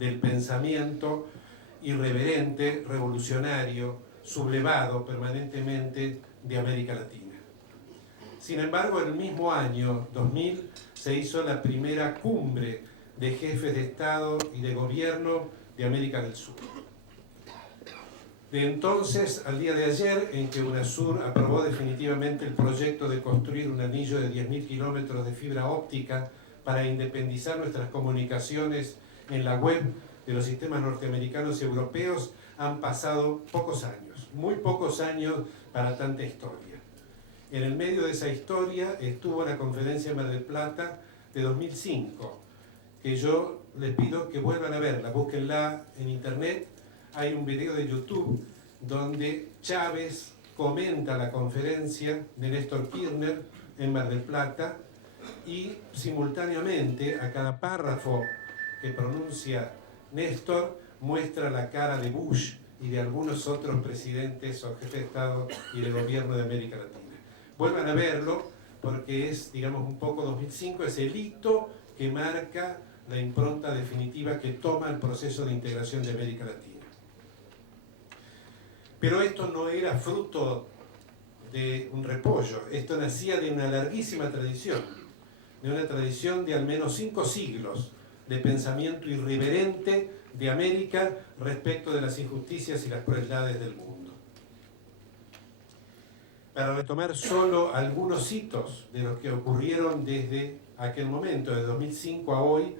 del pensamiento irreverente, revolucionario, sublevado permanentemente de América Latina. Sin embargo, el mismo año 2000 se hizo la primera cumbre de jefes de Estado y de Gobierno de América del Sur. De entonces al día de ayer, en que UNASUR aprobó definitivamente el proyecto de construir un anillo de 10.000 kilómetros de fibra óptica para independizar nuestras comunicaciones en la web de los sistemas norteamericanos y europeos, han pasado pocos años, muy pocos años para tanta historia. En el medio de esa historia estuvo la conferencia en Mar del Plata de 2005, que yo les pido que vuelvan a verla, búsquenla en internet. Hay un video de YouTube donde Chávez comenta la conferencia de Néstor Kirchner en Mar del Plata y simultáneamente a cada párrafo que pronuncia Néstor muestra la cara de Bush y de algunos otros presidentes o jefes de Estado y de gobierno de América Latina. Vuelvan a verlo porque es, digamos, un poco 2005, es el hito que marca la impronta definitiva que toma el proceso de integración de América Latina. Pero esto no era fruto de un repollo, esto nacía de una larguísima tradición, de una tradición de al menos 5 siglos de pensamiento irreverente de América respecto de las injusticias y las crueldades del mundo. Para retomar solo algunos hitos de los que ocurrieron desde aquel momento, de 2005 a hoy,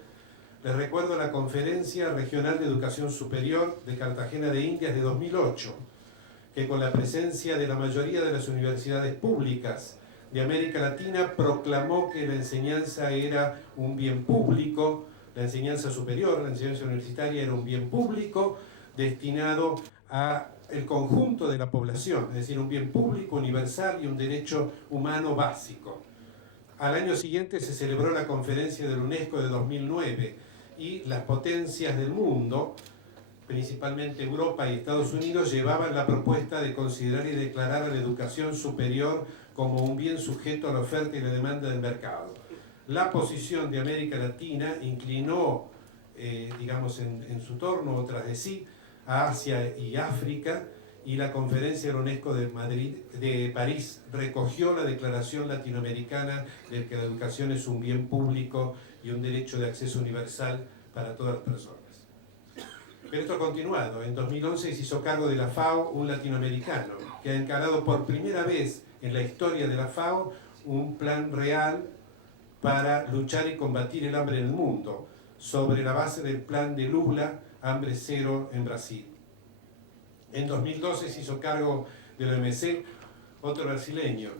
les recuerdo la Conferencia Regional de Educación Superior de Cartagena de Indias de 2008, que con la presencia de la mayoría de las universidades públicas de América Latina proclamó que la enseñanza era un bien público, la enseñanza superior, la enseñanza universitaria era un bien público destinado al conjunto de la población, es decir, un bien público, universal y un derecho humano básico. Al año siguiente se celebró la conferencia de la UNESCO de 2009 y las potencias del mundo, principalmente Europa y Estados Unidos, llevaban la propuesta de considerar y declarar a la educación superior como un bien sujeto a la oferta y la demanda del mercado. La posición de América Latina inclinó, digamos, en su torno o tras de sí, a Asia y África, y la conferencia de la UNESCO de París recogió la declaración latinoamericana de que la educación es un bien público y un derecho de acceso universal para todas las personas. Pero esto ha continuado. En 2011 se hizo cargo de la FAO un latinoamericano que ha encarado por primera vez en la historia de la FAO un plan real para luchar y combatir el hambre en el mundo, sobre la base del plan de Lula, Hambre Cero en Brasil. En 2012 se hizo cargo de la OMC otro brasileño,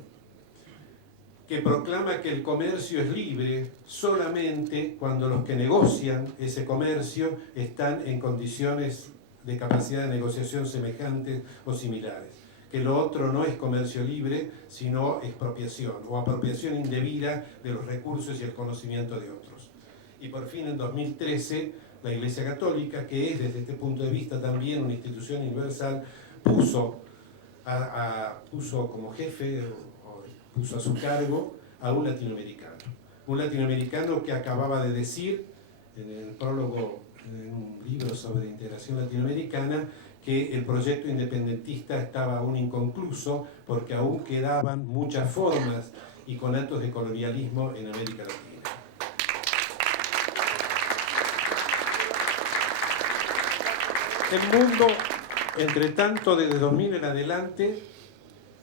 que proclama que el comercio es libre solamente cuando los que negocian ese comercio están en condiciones de capacidad de negociación semejantes o similares. Que lo otro no es comercio libre, sino expropiación o apropiación indebida de los recursos y el conocimiento de otros. Y por fin, en 2013, la Iglesia Católica, que es desde este punto de vista también una institución universal, puso como jefe, puso a su cargo a un latinoamericano que acababa de decir en el prólogo en un libro sobre integración latinoamericana que el proyecto independentista estaba aún inconcluso porque aún quedaban muchas formas y conatos de colonialismo en América Latina. El mundo, entre tanto, desde 2000 en adelante,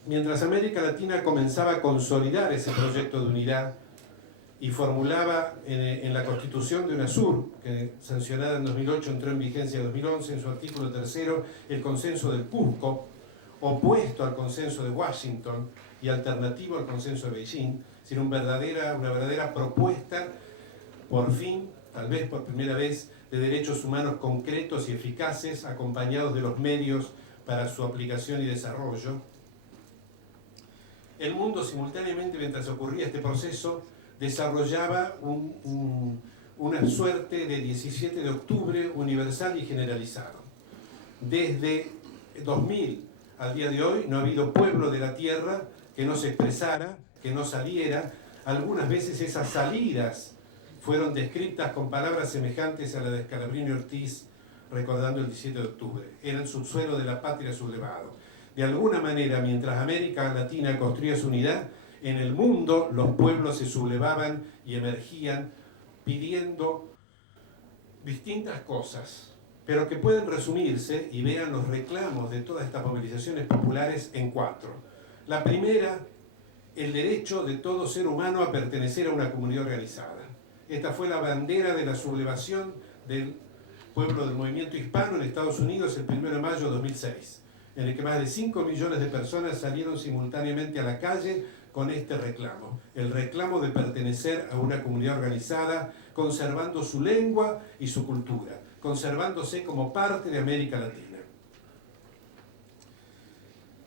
mientras América Latina comenzaba a consolidar ese proyecto de unidad y formulaba en la Constitución de UNASUR, que sancionada en 2008 entró en vigencia en 2011, en su artículo 3, el consenso del Cusco, opuesto al consenso de Washington y alternativo al consenso de Beijing, sino una verdadera propuesta, por fin, tal vez por primera vez, de derechos humanos concretos y eficaces, acompañados de los medios para su aplicación y desarrollo. El mundo, simultáneamente, mientras ocurría este proceso, desarrollaba una suerte de 17 de octubre universal y generalizado. Desde 2000 al día de hoy no ha habido pueblo de la tierra que no se expresara, que no saliera. Algunas veces esas salidas fueron descritas con palabras semejantes a la de Scalabrini Ortiz, recordando el 17 de octubre. Era el subsuelo de la patria sublevado. De alguna manera, mientras América Latina construía su unidad, en el mundo los pueblos se sublevaban y emergían pidiendo distintas cosas, pero que pueden resumirse, y vean los reclamos de todas estas movilizaciones populares, en 4. La primera, el derecho de todo ser humano a pertenecer a una comunidad organizada. Esta fue la bandera de la sublevación del pueblo del movimiento hispano en Estados Unidos el 1 de mayo de 2006, en el que más de 5 millones de personas salieron simultáneamente a la calle con este reclamo, el reclamo de pertenecer a una comunidad organizada, conservando su lengua y su cultura, conservándose como parte de América Latina.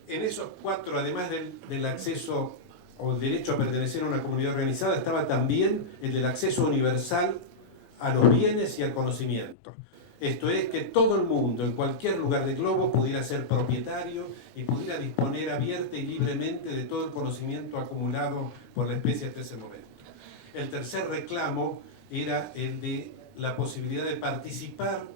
En esos 4, además del acceso o el derecho a pertenecer a una comunidad organizada, estaba también el del acceso universal a los bienes y al conocimiento. Esto es, que todo el mundo, en cualquier lugar del globo, pudiera ser propietario y pudiera disponer abierta y libremente de todo el conocimiento acumulado por la especie hasta ese momento. El tercer reclamo era el de la posibilidad de participar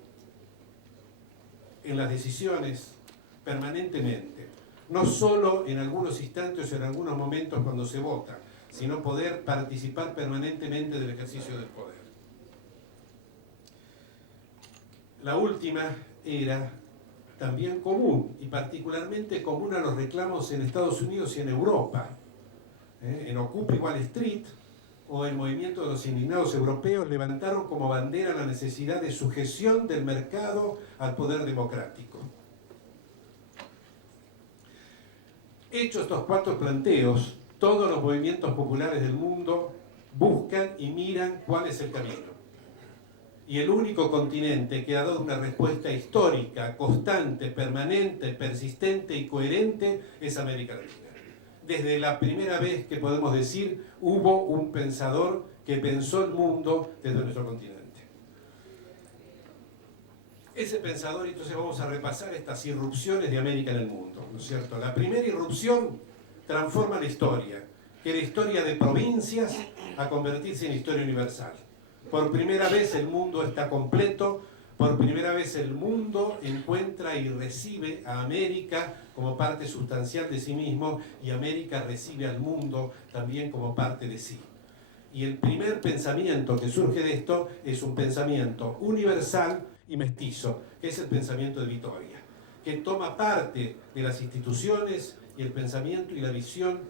en las decisiones permanentemente, no solo en algunos instantes o en algunos momentos cuando se vota, sino poder participar permanentemente del ejercicio del poder. La última era también común, y particularmente común a los reclamos en Estados Unidos y en Europa. En Occupy Wall Street o el movimiento de los indignados europeos levantaron como bandera la necesidad de sujeción del mercado al poder democrático. Hechos estos 4 planteos, todos los movimientos populares del mundo buscan y miran cuál es el camino. Y el único continente que ha dado una respuesta histórica, constante, permanente, persistente y coherente es América Latina. Desde la primera vez que podemos decir, hubo un pensador que pensó el mundo desde nuestro continente. Ese pensador, entonces vamos a repasar estas irrupciones de América en el mundo, ¿no es cierto? La primera irrupción transforma la historia, que era historia de provincias a convertirse en historia universal. Por primera vez el mundo está completo, por primera vez el mundo encuentra y recibe a América como parte sustancial de sí mismo, y América recibe al mundo también como parte de sí. Y el primer pensamiento que surge de esto es un pensamiento universal y mestizo, que es el pensamiento de Vitoria, que toma parte de las instituciones y el pensamiento y la visión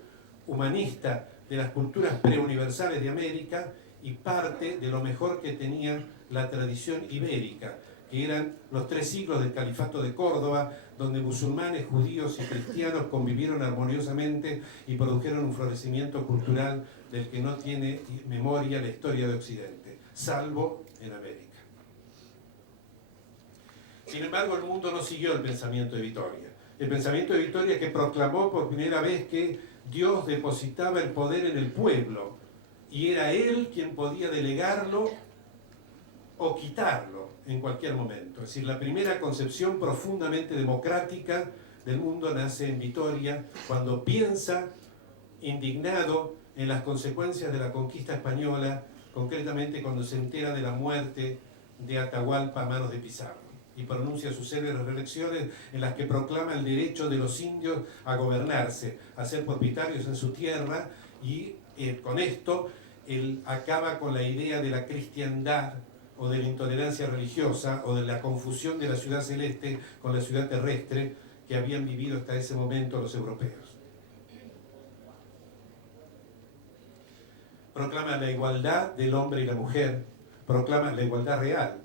humanista de las culturas preuniversales de América, y parte de lo mejor que tenía la tradición ibérica, que eran los 3 siglos del Califato de Córdoba, donde musulmanes, judíos y cristianos convivieron armoniosamente y produjeron un florecimiento cultural del que no tiene memoria la historia de Occidente, salvo en América. Sin embargo, el mundo no siguió el pensamiento de Vitoria. El pensamiento de Vitoria, que proclamó por primera vez que Dios depositaba el poder en el pueblo, y era él quien podía delegarlo o quitarlo en cualquier momento. Es decir, la primera concepción profundamente democrática del mundo nace en Vitoria, cuando piensa, indignado, en las consecuencias de la conquista española, concretamente cuando se entera de la muerte de Atahualpa a manos de Pizarro, y pronuncia sus célebres reelecciones en las que proclama el derecho de los indios a gobernarse, a ser propietarios en su tierra, y con esto él acaba con la idea de la cristiandad o de la intolerancia religiosa o de la confusión de la ciudad celeste con la ciudad terrestre que habían vivido hasta ese momento los europeos. Proclama la igualdad del hombre y la mujer, proclama la igualdad real,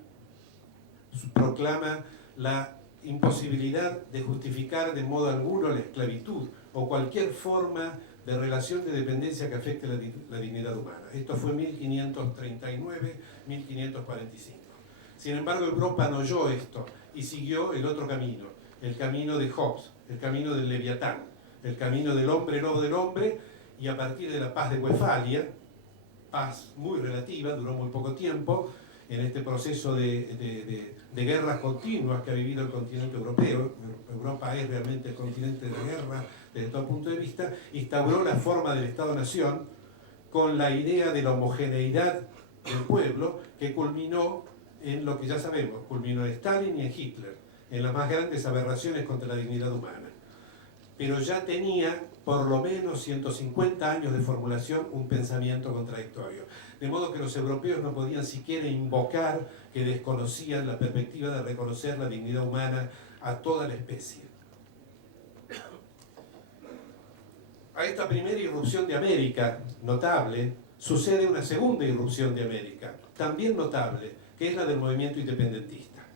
proclama la imposibilidad de justificar de modo alguno la esclavitud o cualquier forma de relación de dependencia que afecte la dignidad humana. Esto fue 1539-1545. Sin embargo, Europa no oyó esto y siguió el otro camino, el camino de Hobbes, el camino del Leviatán, el camino del hombre lobo del hombre, y a partir de la paz de Westfalia, paz muy relativa, duró muy poco tiempo, en este proceso de guerras continuas que ha vivido el continente europeo. Europa es realmente el continente de la guerra desde todo punto de vista. Instauró la forma del Estado-Nación con la idea de la homogeneidad del pueblo, que culminó en lo que ya sabemos, culminó en Stalin y en Hitler, en las más grandes aberraciones contra la dignidad humana. Pero ya tenía por lo menos 150 años de formulación un pensamiento contradictorio. De modo que los europeos no podían siquiera invocar que desconocían la perspectiva de reconocer la dignidad humana a toda la especie. A esta primera irrupción de América, notable, sucede una segunda irrupción de América, también notable, que es la del movimiento independentista.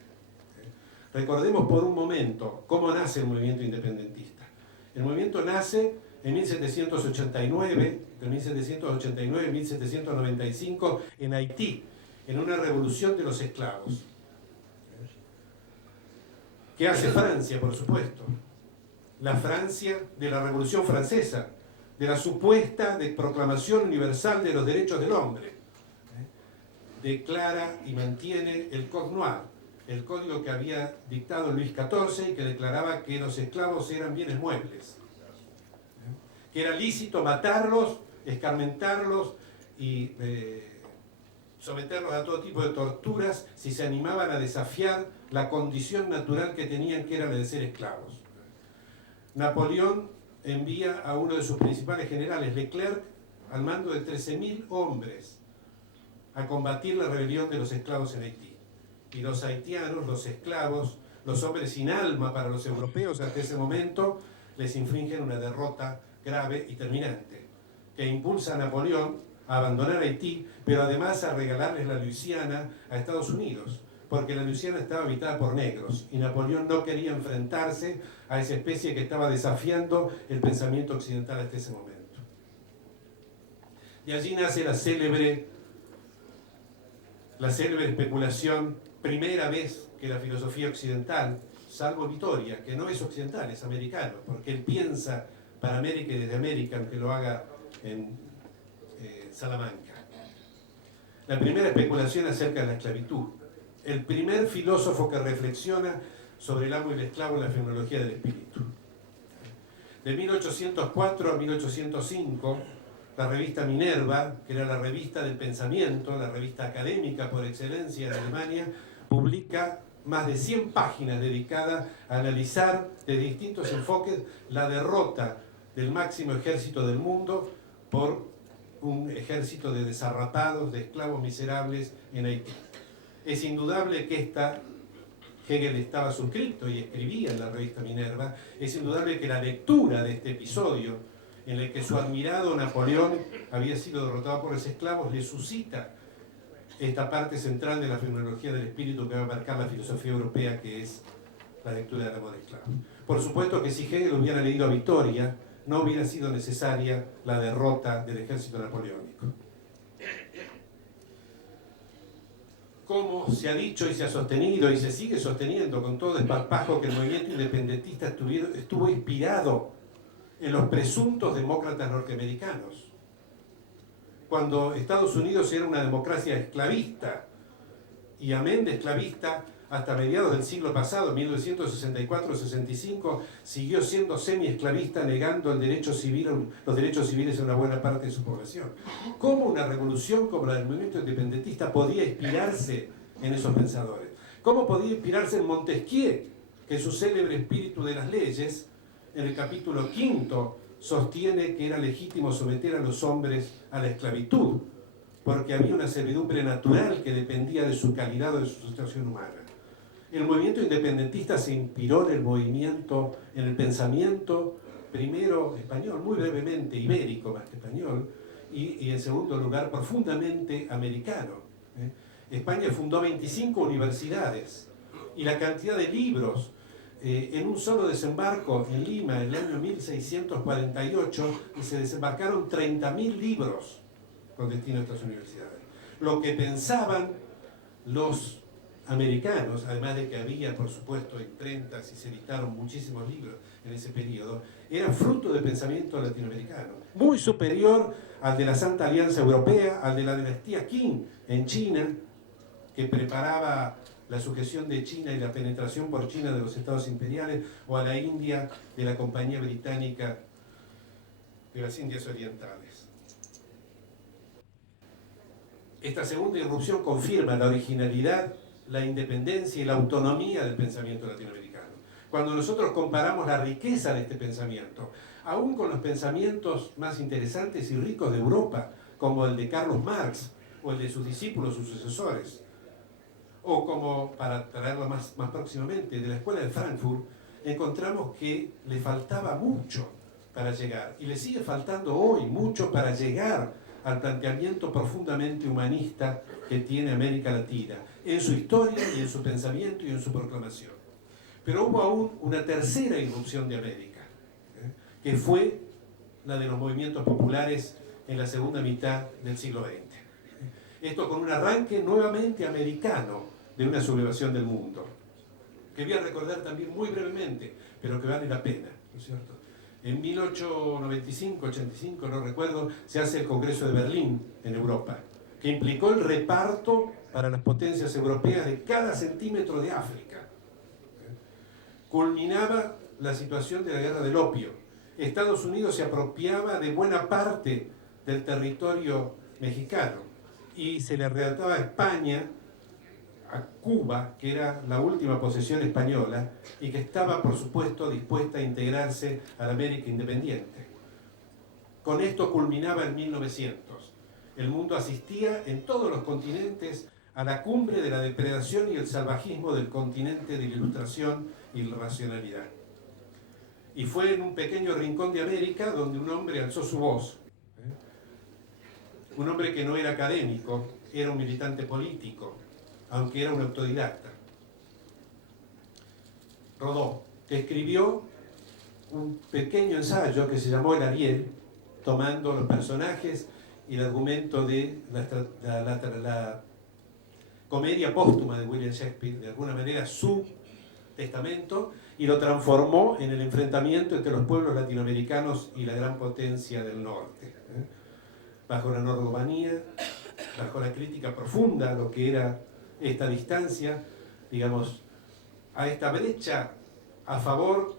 Recordemos por un momento cómo nace el movimiento independentista. El movimiento nace en 1789, de 1789 a 1795, en Haití, en una revolución de los esclavos. ¿Qué hace Francia, por supuesto? La Francia de la Revolución Francesa, de la supuesta proclamación universal de los derechos del hombre. Declara y mantiene el Code Noir, el código que había dictado Luis XIV y que declaraba que los esclavos eran bienes muebles, que era lícito matarlos, escarmentarlos y someterlos a todo tipo de torturas si se animaban a desafiar la condición natural que tenían, que era la de ser esclavos. Napoleón envía a uno de sus principales generales, Leclerc, al mando de 13.000 hombres a combatir la rebelión de los esclavos en Haití. Y los haitianos, los esclavos, los hombres sin alma para los europeos hasta ese momento, les infringen una derrota grave y terminante, que impulsa a Napoleón a abandonar Haití, pero además a regalarles la Luisiana a Estados Unidos, porque la Luisiana estaba habitada por negros y Napoleón no quería enfrentarse a esa especie que estaba desafiando el pensamiento occidental hasta ese momento. Y allí nace la célebre especulación, primera vez que la filosofía occidental, salvo Vitoria, que no es occidental, es americano, porque él piensa para América y desde América, aunque lo haga en Salamanca. La primera especulación acerca de la esclavitud. El primer filósofo que reflexiona sobre el amo y el esclavo en la fenomenología del espíritu. De 1804 a 1805, la revista Minerva, que era la revista del pensamiento, la revista académica por excelencia de Alemania, publica más de 100 páginas dedicadas a analizar desde distintos enfoques la derrota del máximo ejército del mundo por un ejército de desarrapados, de esclavos miserables en Haití. Es indudable que Hegel estaba suscrito y escribía en la revista Minerva, es indudable que la lectura de este episodio, en el que su admirado Napoleón había sido derrotado por los esclavos, le suscita esta parte central de la fenomenología del espíritu que va a marcar la filosofía europea, que es la lectura del amor esclavo. Por supuesto que si Hegel hubiera leído a Vitoria, no hubiera sido necesaria la derrota del ejército napoleónico. Como se ha dicho y se ha sostenido y se sigue sosteniendo con todo desparpajo que el movimiento independentista estuvo inspirado en los presuntos demócratas norteamericanos, cuando Estados Unidos era una democracia esclavista, y amén de esclavista, hasta mediados del siglo pasado, 1964-65, siguió siendo semi-esclavista, negando los derechos civiles a una buena parte de su población. ¿Cómo una revolución como la del movimiento independentista podía inspirarse en esos pensadores? ¿Cómo podía inspirarse en Montesquieu, que su célebre espíritu de las leyes, en el capítulo 5, sostiene que era legítimo someter a los hombres a la esclavitud, porque había una servidumbre natural que dependía de su calidad o de su situación humana? El movimiento independentista se inspiró en el pensamiento, primero español, muy brevemente ibérico más que español, y en segundo lugar profundamente americano. España fundó 25 universidades, y la cantidad de libros en un solo desembarco en Lima, en el año 1648, se desembarcaron 30.000 libros con destino a estas universidades. Lo que pensaban los americanos, además de que había, por supuesto, imprentas y se editaron muchísimos libros en ese periodo, era fruto del pensamiento latinoamericano, muy superior al de la Santa Alianza Europea, al de la dinastía Qing en China, que preparaba la sujeción de China y la penetración por China de los estados imperiales, o a la India de la Compañía Británica de las Indias Orientales. Esta segunda irrupción confirma la originalidad, la independencia y la autonomía del pensamiento latinoamericano. Cuando nosotros comparamos la riqueza de este pensamiento, aún con los pensamientos más interesantes y ricos de Europa, como el de Carlos Marx o el de sus discípulos, sus sucesores, o como, para traerlo más próximamente, de la Escuela de Frankfurt, encontramos que le faltaba mucho para llegar, y le sigue faltando hoy mucho para llegar al planteamiento profundamente humanista que tiene América Latina, en su historia y en su pensamiento y en su proclamación. Pero hubo aún una tercera irrupción de América, que fue la de los movimientos populares en la segunda mitad del siglo XX. Esto con un arranque nuevamente americano de una sublevación del mundo, que voy a recordar también muy brevemente, pero que vale la pena, ¿no es cierto? En 1895, no recuerdo, se hace el Congreso de Berlín en Europa, que implicó el reparto para las potencias europeas de cada centímetro de África. Culminaba la situación de la guerra del opio. Estados Unidos se apropiaba de buena parte del territorio mexicano y se le arrebataba a España, a Cuba, que era la última posesión española y que estaba, por supuesto, dispuesta a integrarse a la América independiente. Con esto culminaba en 1900. El mundo asistía en todos los continentes a la cumbre de la depredación y el salvajismo del continente de la ilustración y la racionalidad. Y fue en un pequeño rincón de América donde un hombre alzó su voz. Un hombre que no era académico, era un militante político, aunque era un autodidacta. Rodó, que escribió un pequeño ensayo que se llamó El Ariel, tomando los personajes y el argumento de la comedia póstuma de William Shakespeare, de alguna manera su testamento, y lo transformó en el enfrentamiento entre los pueblos latinoamericanos y la gran potencia del norte. Bajo la nordomanía, bajo la crítica profunda a lo que era esta distancia, digamos, a esta brecha a favor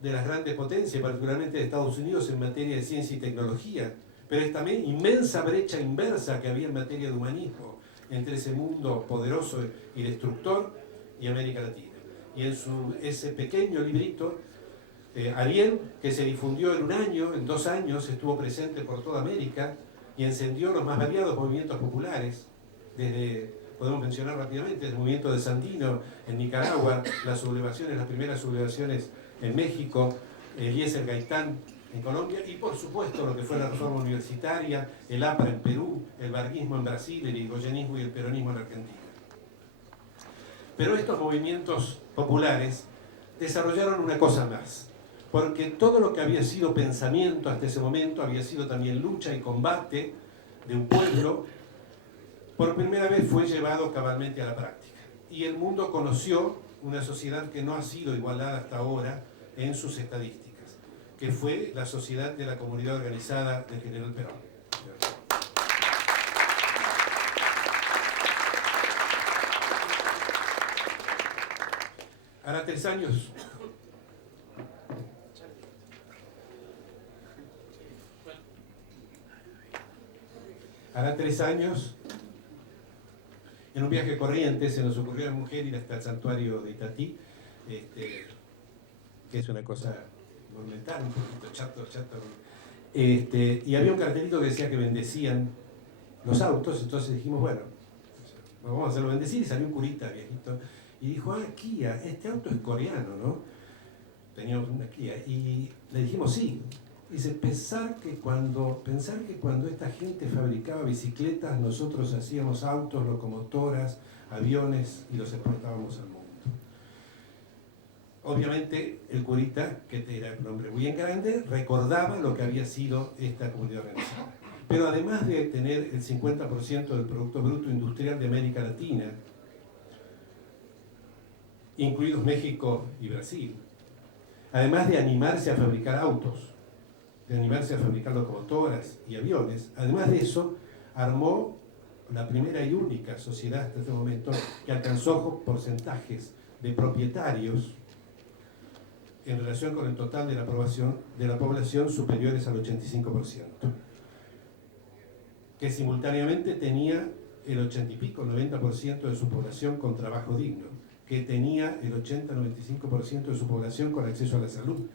de las grandes potencias, particularmente de Estados Unidos en materia de ciencia y tecnología, pero es también inmensa brecha inversa que había en materia de humanismo entre ese mundo poderoso y destructor y América Latina. Y en ese pequeño librito, Ariel, que se difundió en un año, en 2 años, estuvo presente por toda América y encendió los más variados movimientos populares, desde, podemos mencionar rápidamente, el movimiento de Sandino en Nicaragua, las primeras sublevaciones en México, Eliezer Gaitán en Colombia, y por supuesto lo que fue la reforma universitaria, el APRA en Perú, el varguismo en Brasil, el irigoyenismo y el peronismo en Argentina. Pero estos movimientos populares desarrollaron una cosa más, porque todo lo que había sido pensamiento hasta ese momento había sido también lucha y combate de un pueblo, por primera vez fue llevado cabalmente a la práctica. Y el mundo conoció una sociedad que no ha sido igualada hasta ahora en sus estadísticas, que fue la sociedad de la comunidad organizada del general Perón. Hará 3 años. Hará 3 años, en un viaje corriente, se nos ocurrió a la mujer ir hasta el santuario de Itatí, que es una cosa monumental, un poquito chato. Y había un cartelito que decía que bendecían los autos, entonces dijimos, bueno, vamos a hacerlo bendecir, y salió un curita viejito, y dijo, Kia, este auto es coreano, ¿no? Teníamos una Kia, y le dijimos, sí. Dice, pensar que cuando esta gente fabricaba bicicletas, nosotros hacíamos autos, locomotoras, aviones y los exportábamos al mundo. Obviamente el curita, que era un hombre muy grande, recordaba lo que había sido esta comunidad organizada. Pero además de tener el 50% del Producto Bruto Industrial de América Latina, incluidos México y Brasil, además de animarse a fabricar autos, de animarse a fabricar locomotoras y aviones, además de eso, armó la primera y única sociedad hasta este momento que alcanzó porcentajes de propietarios en relación con el total de la población superiores al 85%, que simultáneamente tenía el 80 y pico, 90% de su población con trabajo digno, que tenía el 80-95% de su población con acceso a la salud,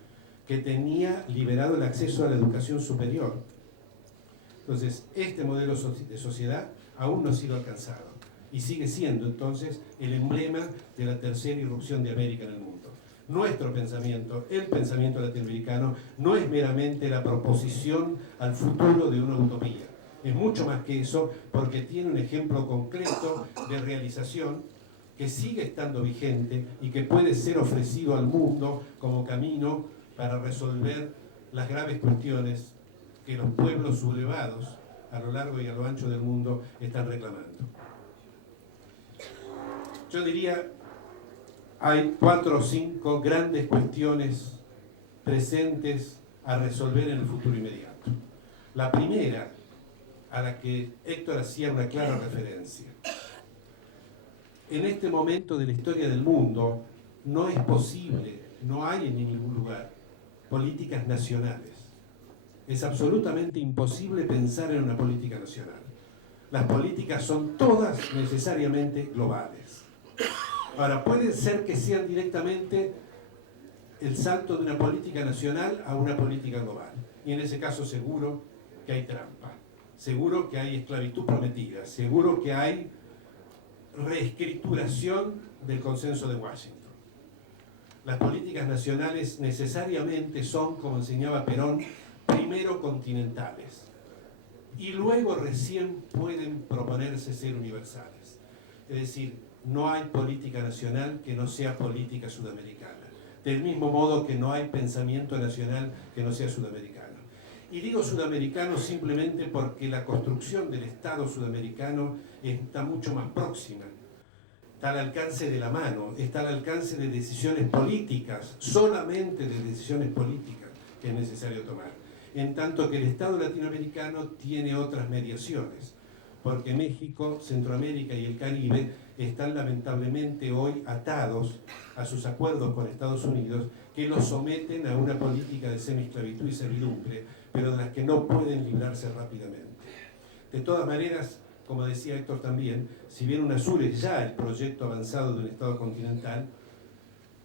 que tenía liberado el acceso a la educación superior. Entonces, este modelo de sociedad aún no ha sido alcanzado y sigue siendo entonces el emblema de la tercera irrupción de América en el mundo. Nuestro pensamiento, el pensamiento latinoamericano, no es meramente la proposición al futuro de una utopía. Es mucho más que eso, porque tiene un ejemplo concreto de realización que sigue estando vigente y que puede ser ofrecido al mundo como camino para resolver las graves cuestiones que los pueblos sublevados a lo largo y a lo ancho del mundo están reclamando. Yo diría, hay 4 o 5 grandes cuestiones presentes a resolver en el futuro inmediato. La primera, a la que Héctor hacía una clara referencia. En este momento de la historia del mundo no es posible, no hay en ningún lugar políticas nacionales. Es absolutamente imposible pensar en una política nacional. Las políticas son todas necesariamente globales. Ahora, puede ser que sean directamente el salto de una política nacional a una política global. Y en ese caso seguro que hay trampa, seguro que hay esclavitud prometida, seguro que hay reescrituración del consenso de Washington. Las políticas nacionales necesariamente son, como enseñaba Perón, primero continentales y luego recién pueden proponerse ser universales. Es decir, no hay política nacional que no sea política sudamericana, del mismo modo que no hay pensamiento nacional que no sea sudamericano. Y digo sudamericano simplemente porque la construcción del Estado sudamericano está mucho más próxima, está al alcance de la mano, está al alcance de decisiones políticas, solamente de decisiones políticas que es necesario tomar. En tanto que el Estado latinoamericano tiene otras mediaciones, porque México, Centroamérica y el Caribe están lamentablemente hoy atados a sus acuerdos con Estados Unidos que los someten a una política de semiesclavitud y servidumbre, pero de las que no pueden librarse rápidamente. De todas maneras, como decía Héctor también, si bien UNASUR es ya el proyecto avanzado de un Estado continental,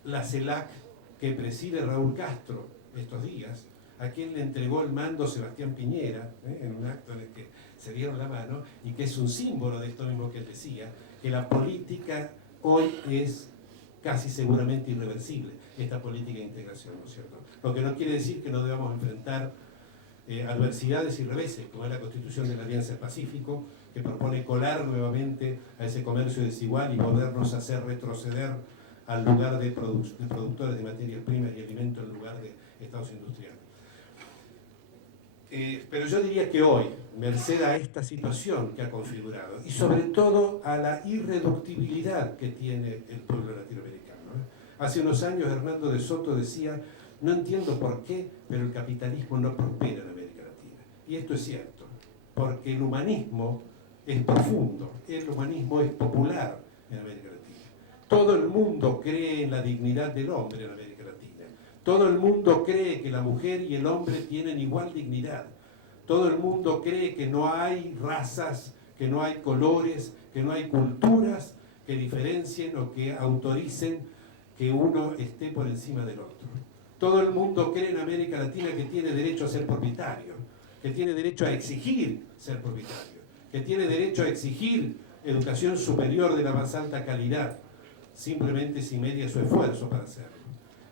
la CELAC que preside Raúl Castro estos días, a quien le entregó el mando Sebastián Piñera, en un acto en el que se dieron la mano, y que es un símbolo de esto mismo que él decía, que la política hoy es casi seguramente irreversible, esta política de integración, ¿no es cierto? Lo que no quiere decir que no debamos enfrentar adversidades y reveses, como es la constitución de la Alianza del Pacífico, que propone colar nuevamente a ese comercio desigual y volvernos a hacer retroceder al lugar de productores de materias primas y alimentos en lugar de estados industriales. Pero yo diría que hoy, merced a esta situación que ha configurado, y sobre todo a la irreductibilidad que tiene el pueblo latinoamericano. Hace unos años Hernando de Soto decía, no entiendo por qué, pero el capitalismo no prospera en América Latina. Y esto es cierto, porque el humanismo es profundo, el humanismo es popular en América Latina. Todo el mundo cree en la dignidad del hombre en América Latina. Todo el mundo cree que la mujer y el hombre tienen igual dignidad. Todo el mundo cree que no hay razas, que no hay colores, que no hay culturas que diferencien o que autoricen que uno esté por encima del otro. Todo el mundo cree en América Latina que tiene derecho a ser propietario, que tiene derecho a exigir ser propietario, que tiene derecho a exigir educación superior de la más alta calidad, simplemente si media su esfuerzo para hacerlo.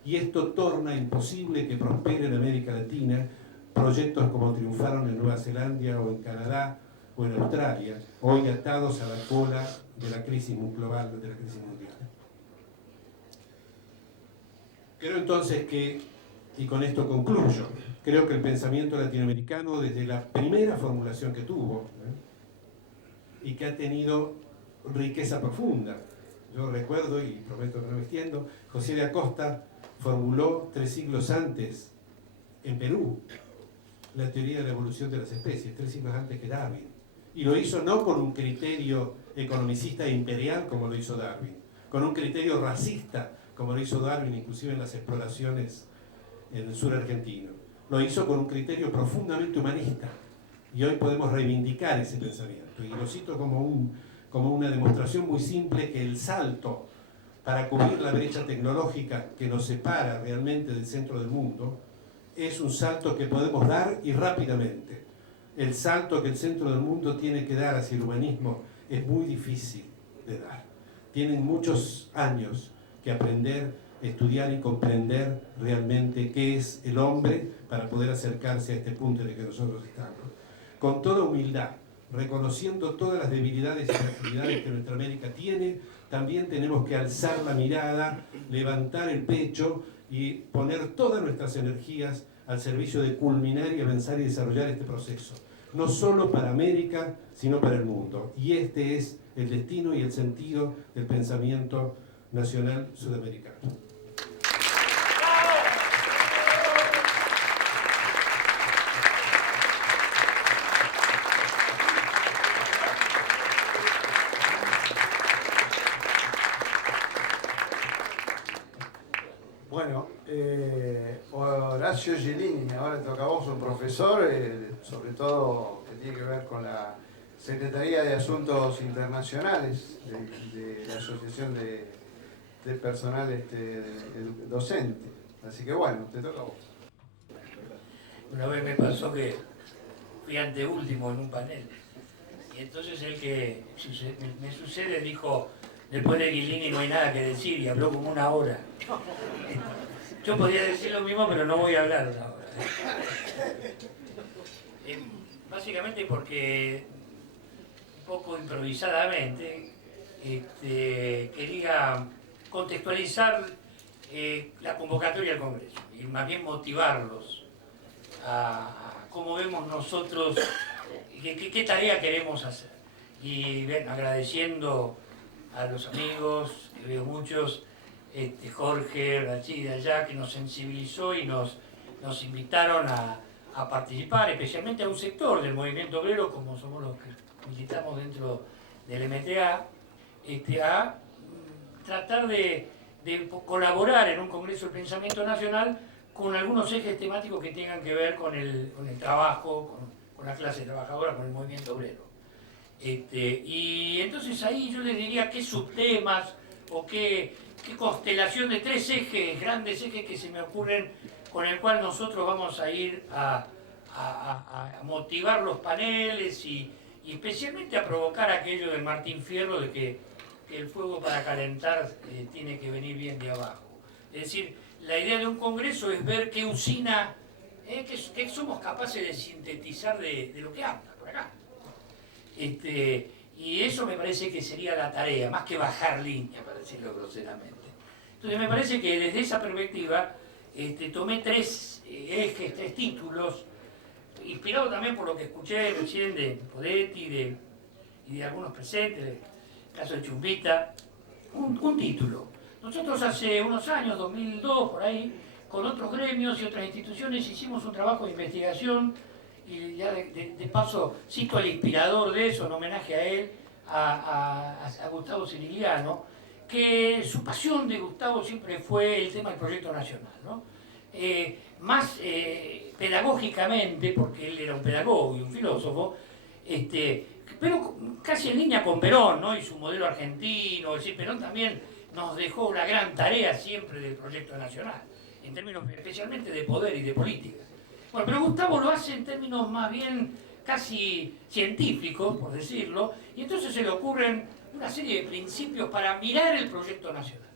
Y esto torna imposible que prospere en América Latina proyectos como triunfaron en Nueva Zelanda o en Canadá o en Australia, hoy atados a la cola de la crisis global, de la crisis mundial. Creo entonces que, y con esto concluyo, creo que el pensamiento latinoamericano desde la primera formulación que tuvo, y que ha tenido riqueza profunda. Yo recuerdo, y prometo que no me extiendo, José de Acosta formuló 3 siglos antes, en Perú, la teoría de la evolución de las especies, 3 siglos antes que Darwin. Y lo hizo no con un criterio economicista e imperial como lo hizo Darwin, con un criterio racista como lo hizo Darwin, inclusive en las exploraciones en el sur argentino. Lo hizo con un criterio profundamente humanista, y hoy podemos reivindicar ese pensamiento. Y lo cito como una demostración muy simple que el salto para cubrir la brecha tecnológica que nos separa realmente del centro del mundo es un salto que podemos dar y rápidamente. El salto que el centro del mundo tiene que dar hacia el humanismo es muy difícil de dar. Tienen muchos años que aprender, estudiar y comprender realmente qué es el hombre para poder acercarse a este punto en el que nosotros estamos. Con toda humildad, reconociendo todas las debilidades y fragilidades que nuestra América tiene, también tenemos que alzar la mirada, levantar el pecho y poner todas nuestras energías al servicio de culminar y avanzar y desarrollar este proceso. No solo para América, sino para el mundo. Y este es el destino y el sentido del pensamiento nacional sudamericano. Bueno, Horacio Gelini, ahora toca a vos, un profesor, sobre todo que tiene que ver con la Secretaría de Asuntos Internacionales de la Asociación de Personal Docente. Así que bueno, te toca a vos. Una vez me pasó que fui anteúltimo en un panel, y entonces el que me sucede dijo: después de Gelini no hay nada que decir, y habló como una hora. Yo podría decir lo mismo, pero no voy a hablar una hora. Básicamente porque, un poco improvisadamente, quería contextualizar la convocatoria del Congreso, y más bien motivarlos a cómo vemos nosotros, qué tarea queremos hacer. Y ven, agradeciendo a los amigos, que veo muchos, Jorge, Rachi de allá, que nos sensibilizó y nos invitaron a participar, especialmente a un sector del movimiento obrero, como somos los que militamos dentro del MTA, a tratar de colaborar en un Congreso del Pensamiento Nacional con algunos ejes temáticos que tengan que ver con el trabajo, con la clase trabajadora, con el movimiento obrero. Y entonces ahí yo les diría qué subtemas o qué constelación de tres ejes, grandes ejes que se me ocurren, con el cual nosotros vamos a ir a motivar los paneles y especialmente a provocar aquello del Martín Fierro de que el fuego para calentar tiene que venir bien de abajo. Es decir, la idea de un congreso es ver qué usina, que somos capaces de sintetizar de lo que habla por acá. Y eso me parece que sería la tarea, más que bajar línea, para decirlo groseramente. Entonces me parece que desde esa perspectiva tomé tres ejes, tres títulos, inspirado también por lo que escuché recién de Podetti y de algunos presentes, el caso de Chumbita, un título. Nosotros hace unos años, 2002 por ahí, con otros gremios y otras instituciones hicimos un trabajo de investigación, y ya de paso cito al inspirador de eso, en homenaje a él, a Gustavo Sirigliano, que su pasión de Gustavo siempre fue el tema del proyecto nacional, ¿no? Más pedagógicamente, porque él era un pedagogo y un filósofo, pero casi en línea con Perón, ¿no? Y su modelo argentino. Es decir, Perón también nos dejó una gran tarea siempre del proyecto nacional, en términos especialmente de poder y de política. Bueno, pero Gustavo lo hace en términos más bien casi científicos, por decirlo, y entonces se le ocurren una serie de principios para mirar el proyecto nacional.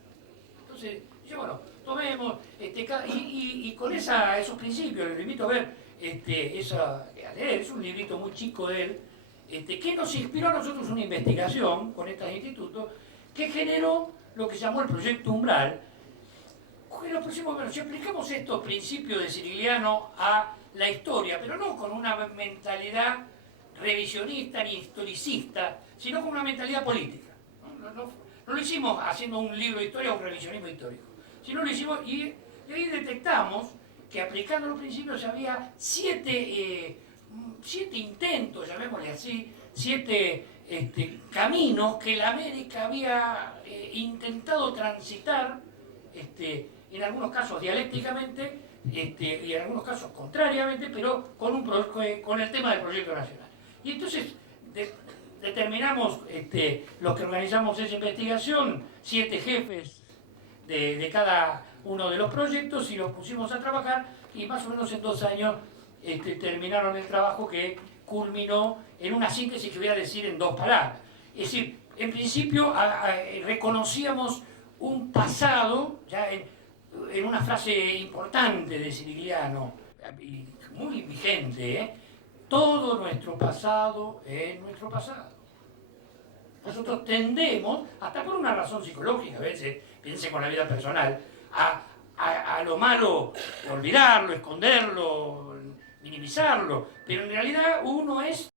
Entonces, yo, bueno, tomemos, y con esos principios, les invito a ver, a leer, es un librito muy chico de él, que nos inspiró a nosotros una investigación con estos institutos, que generó lo que se llamó el Proyecto Umbral. Bueno, si aplicamos estos principios de Sirigliano a la historia, pero no con una mentalidad revisionista ni historicista, sino con una mentalidad política. No lo hicimos haciendo un libro de historia o un revisionismo histórico, sino lo hicimos y ahí detectamos que aplicando los principios había siete intentos, llamémosle así, siete caminos que la América había intentado transitar, en algunos casos dialécticamente, y en algunos casos contrariamente, pero con el tema del proyecto nacional. Y entonces determinamos, los que organizamos esa investigación, 7 jefes de cada uno de los proyectos, y los pusimos a trabajar, y más o menos en 2 años terminaron el trabajo, que culminó en una síntesis que voy a decir en 2 palabras. Es decir, en principio reconocíamos un pasado, ya en una frase importante de Cirigliano, y muy vigente, todo nuestro pasado es nuestro pasado. Nosotros tendemos, hasta por una razón psicológica, a veces, piense con la vida personal, a lo malo olvidarlo, esconderlo, minimizarlo, pero en realidad uno es